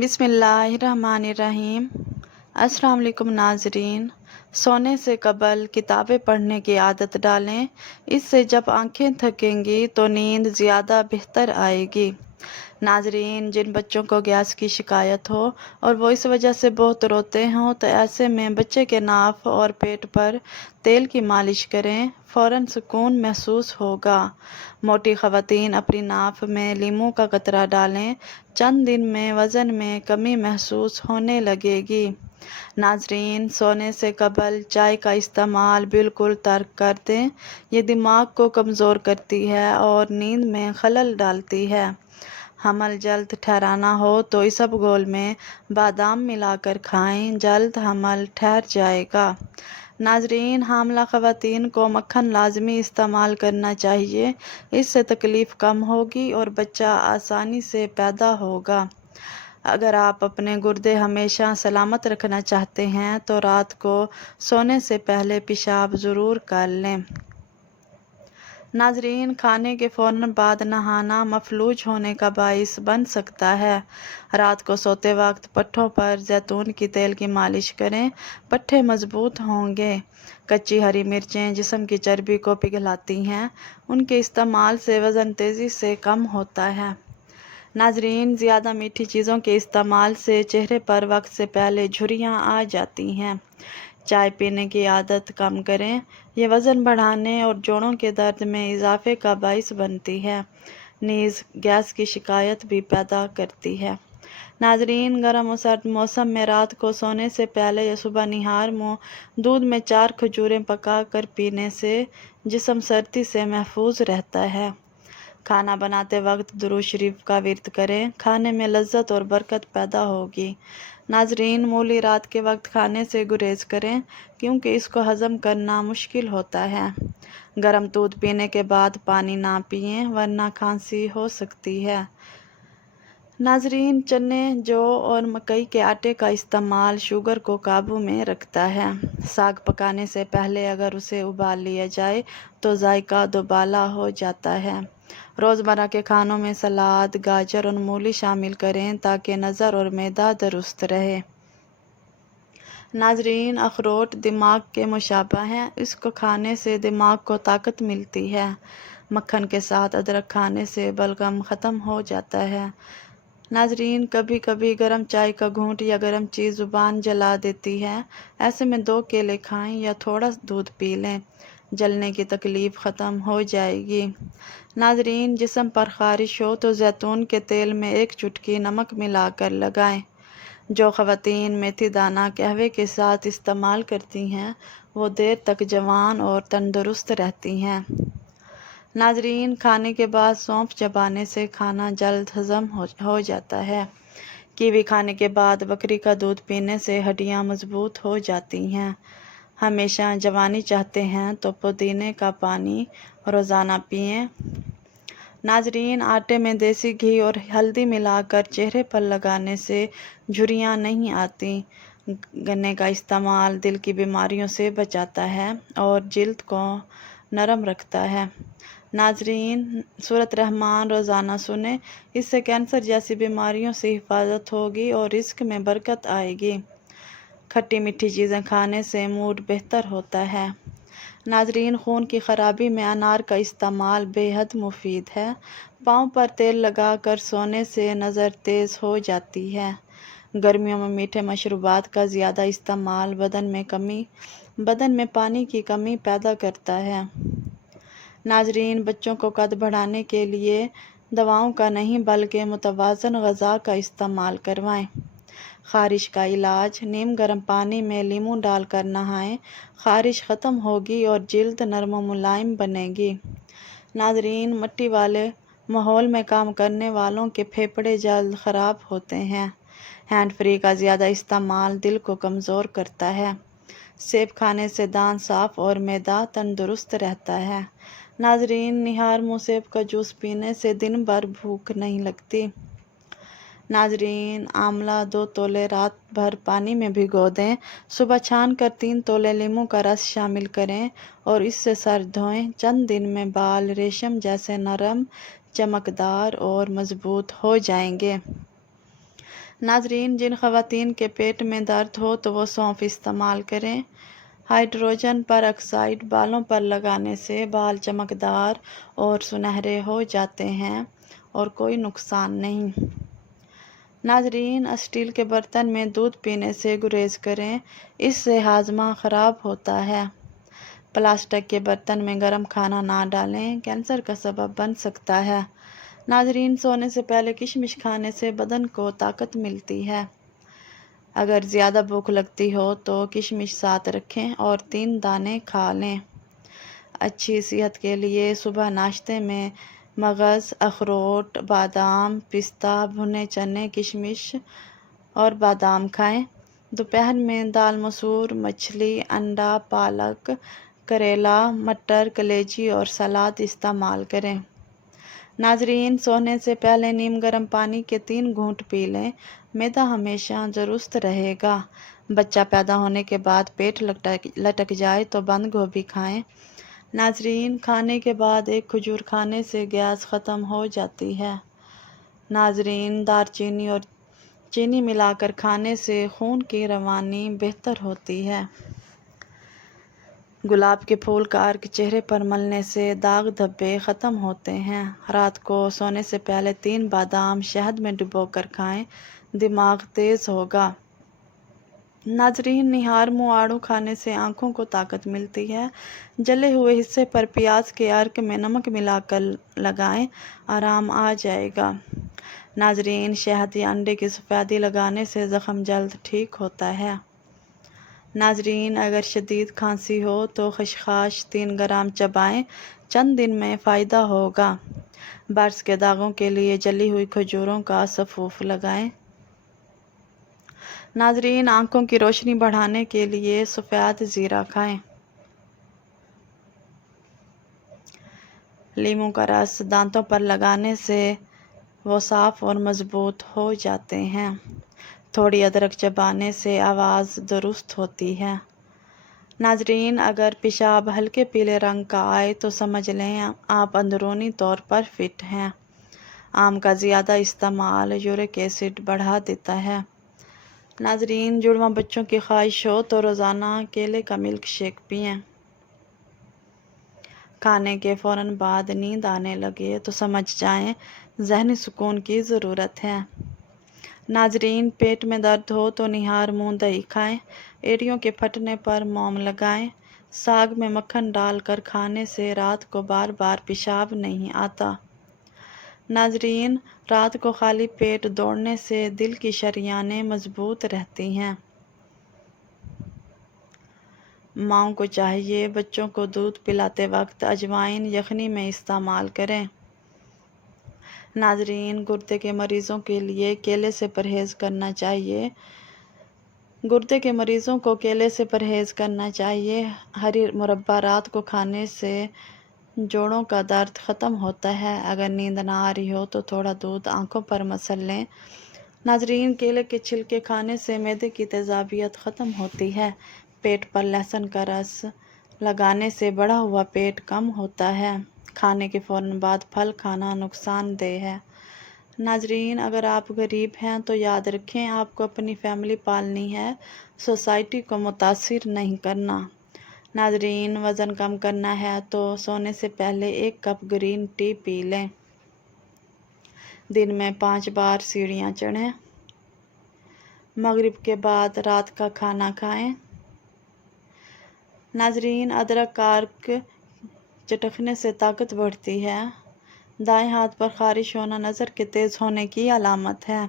बिस्मिल्लाहिर्रहमानिर्रहीम। अस्सलाम वालेकुम नाज़रीन। सोने से कबल किताबें पढ़ने की आदत डालें। इससे जब आंखें थकेंगी तो नींद ज़्यादा बेहतर आएगी। नाज़रीन, जिन बच्चों को गैस की शिकायत हो और वो इस वजह से बहुत रोते हों, तो ऐसे में बच्चे के नाक और पेट पर तेल की मालिश करें, फ़ौरन सुकून महसूस होगा। मोटी ख़वातीन अपनी नाक में लीमू का कतरा डालें, चंद दिन में वज़न में कमी महसूस होने लगेगी। नाज़रीन, सोने से कबल चाय का इस्तेमाल बिल्कुल तर्क कर दें। ये दिमाग को कमज़ोर करती है और नींद में खलल डालती है। हमल जल्द ठहराना हो तो इसबगोल में बादाम मिलाकर खाएं, जल्द हमल ठहर जाएगा। नाज़रीन, हामला ख़वातीन को मक्खन लाजमी इस्तेमाल करना चाहिए। इससे तकलीफ़ कम होगी और बच्चा आसानी से पैदा होगा। अगर आप अपने गुर्दे हमेशा सलामत रखना चाहते हैं तो रात को सोने से पहले पेशाब ज़रूर कर लें। नाज़रीन, खाने के फ़ौरन बाद नहाना मफलूज होने का बाइस बन सकता है। रात को सोते वक्त पट्ठों पर जैतून की तेल की मालिश करें, पट्ठे मजबूत होंगे। कच्ची हरी मिर्चें जिस्म की चर्बी को पिघलाती हैं, उनके इस्तेमाल से वज़न तेज़ी से कम होता है। नाज़रीन, ज़्यादा मीठी चीज़ों के इस्तेमाल से चेहरे पर वक्त से पहले झुर्रियाँ आ जाती हैं। चाय पीने की आदत कम करें, ये वज़न बढ़ाने और जोड़ों के दर्द में इजाफे का बाइस बनती है, नीज़ गैस की शिकायत भी पैदा करती है। नाज़रीन, गर्म और सर्द मौसम में रात को सोने से पहले या सुबह निहार मुँह दूध में 4 खजूरें पका कर पीने से जिस्म सर्दी से महफूज रहता है। खाना बनाते वक्त दुरूद शरीफ का विर्द करें, खाने में लज्जत और बरकत पैदा होगी। नाज़रीन, मूली रात के वक्त खाने से गुरेज करें क्योंकि इसको हज़म करना मुश्किल होता है। गर्म दूध पीने के बाद पानी ना पिएं वरना खांसी हो सकती है। नाज़रीन, चने, जौ और मकई के आटे का इस्तेमाल शुगर को काबू में रखता है। साग पकाने से पहले अगर उसे उबाल लिया जाए तो जायका दोबाला हो जाता है। रोज़मर्रा के खानों में सलाद, गाजर और मूली शामिल करें ताकि नज़र और मैदा दुरुस्त रहे। नाज़रीन, अखरोट दिमाग के मुशाबह हैं, इसको खाने से दिमाग को ताकत मिलती है। मक्खन के साथ अदरक खाने से बलगम ख़त्म हो जाता है। नाज़रीन, कभी कभी गर्म चाय का घूंट या गर्म चीज़ ज़ुबान जला देती है। ऐसे में 2 केले खाएं या थोड़ा दूध पी लें, जलने की तकलीफ़ ख़त्म हो जाएगी। नाज़रीन, जिस्म पर ख़ारिश हो तो जैतून के तेल में 1 चुटकी नमक मिलाकर लगाएं। जो ख़वातीन मेथी दाना कहवे के साथ इस्तेमाल करती हैं, वो देर तक जवान और तंदुरुस्त रहती हैं। नाज़रीन, खाने के बाद सौंफ चबाने से खाना जल्द हज़म हो जाता है। कीवी खाने के बाद बकरी का दूध पीने से हड्डियाँ मजबूत हो जाती हैं। हमेशा जवानी चाहते हैं तो पुदीने का पानी रोज़ाना पिएं। नाज़रीन, आटे में देसी घी और हल्दी मिलाकर चेहरे पर लगाने से झुर्रियाँ नहीं आती। गन्ने का इस्तेमाल दिल की बीमारियों से बचाता है और जिल्द को नरम रखता है। नाज़रीन, सूरत रहमान रोज़ाना सुने, इससे कैंसर जैसी बीमारियों से हिफाजत होगी और रिज़्क में बरकत आएगी। खट्टी मीठी चीज़ें खाने से मूड बेहतर होता है। नाज़रीन, खून की ख़राबी में अनार का इस्तेमाल बेहद मुफीद है। पाँव पर तेल लगाकर सोने से नज़र तेज़ हो जाती है। गर्मियों में मीठे मशरूबात का ज़्यादा इस्तेमाल बदन में पानी की कमी पैदा करता है। नाज़रीन, बच्चों को कद बढ़ाने के लिए दवाओं का नहीं बल्कि मुतवाज़न ग़िज़ा का इस्तेमाल करवाएं। ख़ारिश का इलाज, नीम गर्म पानी में लीमू डालकर नहाएं, ख़ारिश ख़त्म होगी और जिल्द नरम व मुलायम बनेगी। नाज़रीन, मिट्टी वाले माहौल में काम करने वालों के फेफड़े जल्द ख़राब होते हैं। हैंड फ्री का ज़्यादा इस्तेमाल दिल को कमज़ोर करता है। सेब खाने से दांत साफ़ और मैदा तंदुरुस्त रहता है। नाज़रीन, निहार मुँह सेब का जूस पीने से दिन भर भूख नहीं लगती। नाज़रीन, आंवला 2 तोले रात भर पानी में भिगो दें, सुबह छान कर 3 तोले नींबू का रस शामिल करें और इससे सर धोएं। चंद दिन में बाल रेशम जैसे नरम, चमकदार और मजबूत हो जाएंगे। नाजरीन, जिन ख़वातीन के पेट में दर्द हो तो वो सौंफ इस्तेमाल करें। हाइड्रोजन पर ऑक्साइड बालों पर लगाने से बाल चमकदार और सुनहरे हो जाते हैं और कोई नुकसान नहीं। नाजरीन, स्टील के बर्तन में दूध पीने से गुरेज करें, इससे हाजमा ख़राब होता है। प्लास्टिक के बर्तन में गर्म खाना ना डालें, कैंसर का सबब बन सकता है। नाजरीन, सोने से पहले किशमिश खाने से बदन को ताकत मिलती है। अगर ज़्यादा भूख लगती हो तो किशमिश साथ रखें और 3 दाने खा लें। अच्छी सेहत के लिए सुबह नाश्ते में मगज़, अखरोट, बादाम, पिस्ता, भुने चने, किशमिश और बादाम खाएं। दोपहर में दाल मसूर, मछली, अंडा, पालक, करेला, मटर, कलेजी और सलाद इस्तेमाल करें। नाजरीन, सोने से पहले नीम गर्म पानी के 3 घूंट पी लें, मैदा हमेशा दुरुस्त रहेगा। बच्चा पैदा होने के बाद पेट लटक जाए तो बंद गोभी खाएं। नाजरीन, खाने के बाद एक खजूर खाने से गैस ख़त्म हो जाती है। नाजरीन, दालचीनी और चीनी मिलाकर खाने से खून की रवानी बेहतर होती है। गुलाब के फूल का अर्क चेहरे पर मलने से दाग धब्बे ख़त्म होते हैं। रात को सोने से पहले 3 बादाम शहद में डुबोकर खाएं, दिमाग तेज़ होगा। नाजरीन, निहार मुँह आड़ू खाने से आँखों को ताकत मिलती है। जले हुए हिस्से पर प्याज के अर्क में नमक मिलाकर लगाएं, आराम आ जाएगा। नाजरीन, शहद या अंडे की सफ़ेदी लगाने से ज़ख़म जल्द ठीक होता है। नाजरीन, अगर शदीद खांसी हो तो खसखस 3 ग्राम चबाएं, चंद दिन में फ़ायदा होगा। बर्स के दागों के लिए जली हुई खजूरों का सफ़ूफ लगाएं। नाजरीन, आँखों की रोशनी बढ़ाने के लिए सफ़ेद ज़ीरा खाएं। लीमू का रस दांतों पर लगाने से वो साफ़ और मज़बूत हो जाते हैं। थोड़ी अदरक चबाने से आवाज़ दुरुस्त होती है। नाजरीन, अगर पेशाब हल्के पीले रंग का आए तो समझ लें आप अंदरूनी तौर पर फिट हैं। आम का ज़्यादा इस्तेमाल यूरिक एसिड बढ़ा देता है। नाजरीन, जुड़वा बच्चों की ख्वाहिश हो तो रोज़ाना केले का मिल्क शेक पिएं। खाने के फ़ौरन बाद नींद आने लगे तो समझ जाएं ज़हनी सुकून की ज़रूरत है। नाजरीन, पेट में दर्द हो तो निहार मूंग दही खाएं, एड़ियों के फटने पर मोम लगाएं। साग में मक्खन डालकर खाने से रात को बार बार पेशाब नहीं आता। नाजरीन, रात को खाली पेट दौड़ने से दिल की शरियानें मजबूत रहती हैं। माँओं को चाहिए बच्चों को दूध पिलाते वक्त अजवाइन यखनी में इस्तेमाल करें। नाजरीन, गुर्दे के मरीज़ों के लिए केले से परहेज़ करना चाहिए। गुर्दे के मरीज़ों को केले से परहेज़ करना चाहिए। हरी मुरब्बा रात को खाने से जोड़ों का दर्द ख़त्म होता है। अगर नींद ना आ रही हो तो थोड़ा दूध आँखों पर मसल लें। नाजरीन, केले के छिलके खाने से मैदे की तेज़ाबियत ख़त्म होती है। पेट पर लहसुन का रस लगाने से बढ़ा हुआ पेट कम होता है। खाने के फ़ौरन बाद फल खाना नुकसानदेह है। नाजरीन, अगर आप गरीब हैं तो याद रखें आपको अपनी फैमिली पालनी है, सोसाइटी को मुतासिर नहीं करना। नाजरीन, वज़न कम करना है तो सोने से पहले 1 कप ग्रीन टी पी लें। दिन में 5 बार सीढ़ियाँ चढ़ें। मगरिब के बाद रात का खाना खाएं। नाजरीन, अदरक का अर्क चटकने से ताकत बढ़ती है। दाएं हाथ पर खारिश होना नज़र के तेज़ होने की अलामत है।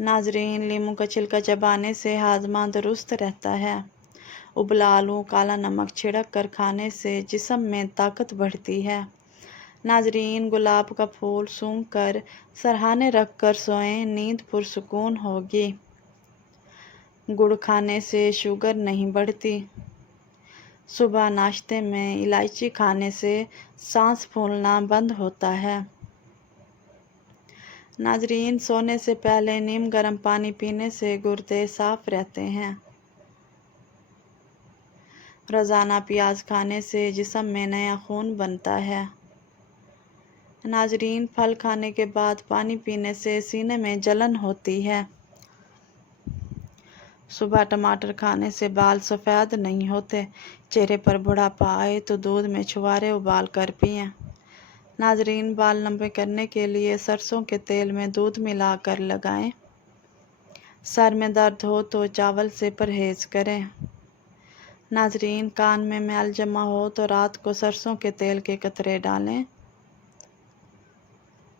नाजरीन, लीमू का छिलका चबाने से हाजमा दुरुस्त रहता है। उबला आलू काला नमक छिड़क कर खाने से जिस्म में ताकत बढ़ती है। नाजरीन, गुलाब का फूल सूंघ कर सरहाने रख कर सोएं, नींद पुरसुकून होगी। गुड़ खाने से शुगर नहीं बढ़ती। सुबह नाश्ते में इलायची खाने से सांस फूलना बंद होता है। नाजरीन, सोने से पहले नीम गर्म पानी पीने से गुर्दे साफ रहते हैं। रोज़ाना प्याज खाने से जिस्म में नया खून बनता है। नाजरीन, फल खाने के बाद पानी पीने से सीने में जलन होती है। सुबह टमाटर खाने से बाल सफ़ेद नहीं होते। चेहरे पर बुढ़ापा आए तो दूध में छुहारे उबाल कर पिएं। नाजरीन, बाल लंबे करने के लिए सरसों के तेल में दूध मिलाकर लगाएं। सर में दर्द हो तो चावल से परहेज़ करें। नाजरीन, कान में मैल जमा हो तो रात को सरसों के तेल के कतरे डालें।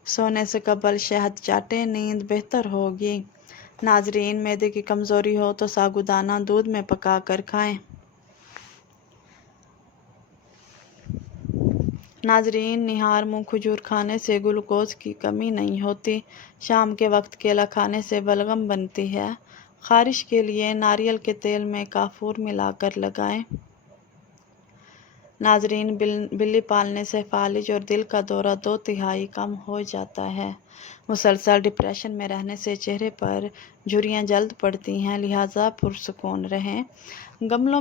सोने से कबल शहद चाटें, नींद बेहतर होगी। नाजरीन, मैदे की कमज़ोरी हो तो साबूदाना दूध में पका कर खाएं। नाजरीन, निहार मुँह खजूर खाने से ग्लूकोज की कमी नहीं होती। शाम के वक्त केला खाने से बलगम बनती है। ख़ारिश के लिए नारियल के तेल में काफूर मिलाकर लगाएं। नाजरीन, बिल्ली पालने से फालिज और दिल का दौरा 2/3 कम हो जाता है। मुसलसल डिप्रेशन में रहने से चेहरे पर झुर्रियाँ जल्द पड़ती हैं, लिहाजा पुरसुकून रहें। गमलों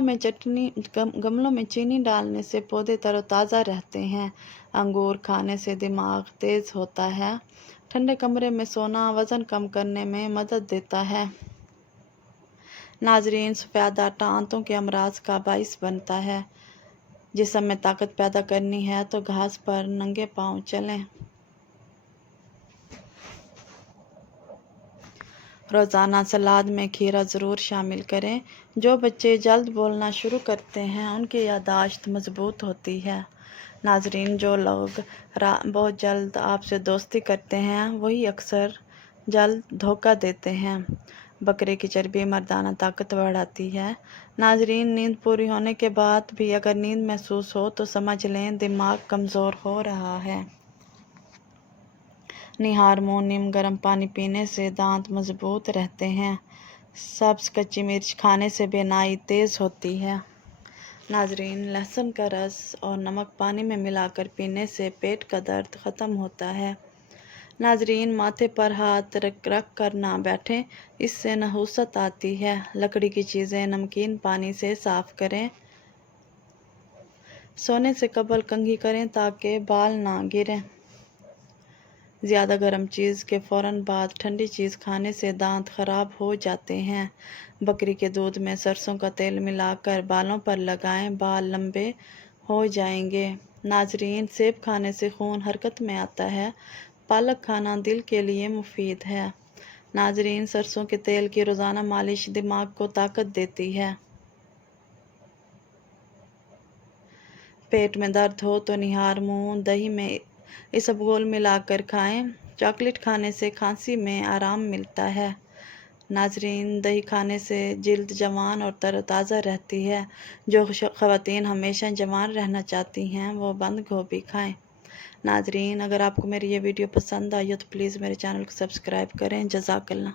में चीनी डालने से पौधे तरोताज़ा रहते हैं। अंगूर खाने से दिमाग तेज़ होता है। ठंडे कमरे में सोना वज़न कम करने में मदद देता है। नाजरीन, सफ़ेद आटा आंतों के अमराज का बाइस बनता है। जिस्म में ताकत पैदा करनी है तो घास पर नंगे पांव चलें। रोज़ाना सलाद में खीरा ज़रूर शामिल करें। जो बच्चे जल्द बोलना शुरू करते हैं उनकी याददाश्त मजबूत होती है। नाजरीन, जो लोग बहुत जल्द आपसे दोस्ती करते हैं वही अक्सर जल्द धोखा देते हैं। बकरे की चर्बी मर्दाना ताकत बढ़ाती है। नाजरीन, नींद पूरी होने के बाद भी अगर नींद महसूस हो तो समझ लें दिमाग कमज़ोर हो रहा है। निहार मुँह नीम गर्म पानी पीने से दांत मजबूत रहते हैं। सब्ज़ कच्ची मिर्च खाने से बेनाई तेज़ होती है। नाजरीन, लहसुन का रस और नमक पानी में मिलाकर पीने से पेट का दर्द ख़त्म होता है। नाजरीन, माथे पर हाथ रख कर ना बैठें, इससे नहुसत आती है। लकड़ी की चीज़ें नमकीन पानी से साफ़ करें। सोने से कबल कंघी करें ताकि बाल ना गिरें। ज़्यादा गर्म चीज़ के फ़ौरन बाद ठंडी चीज़ खाने से दांत ख़राब हो जाते हैं। बकरी के दूध में सरसों का तेल मिलाकर बालों पर लगाएं, बाल लंबे हो जाएंगे। नाजरीन, सेब खाने से खून हरकत में आता है। पालक खाना दिल के लिए मुफीद है। नाजरीन, सरसों के तेल की रोज़ाना मालिश दिमाग को ताकत देती है। पेट में दर्द हो तो निहार मुँह दही में इसबगोल मिलाकर खाएं। चॉकलेट खाने से खांसी में आराम मिलता है। नाजरीन, दही खाने से जिल्द जवान और तरोताज़ा रहती है। जो ख़वातीन हमेशा जवान रहना चाहती हैं वो बंद गोभी खाएं। नाजरीन, अगर आपको मेरी ये वीडियो पसंद आई हो तो प्लीज़ मेरे चैनल को सब्सक्राइब करें। जज़ाकल्लाह।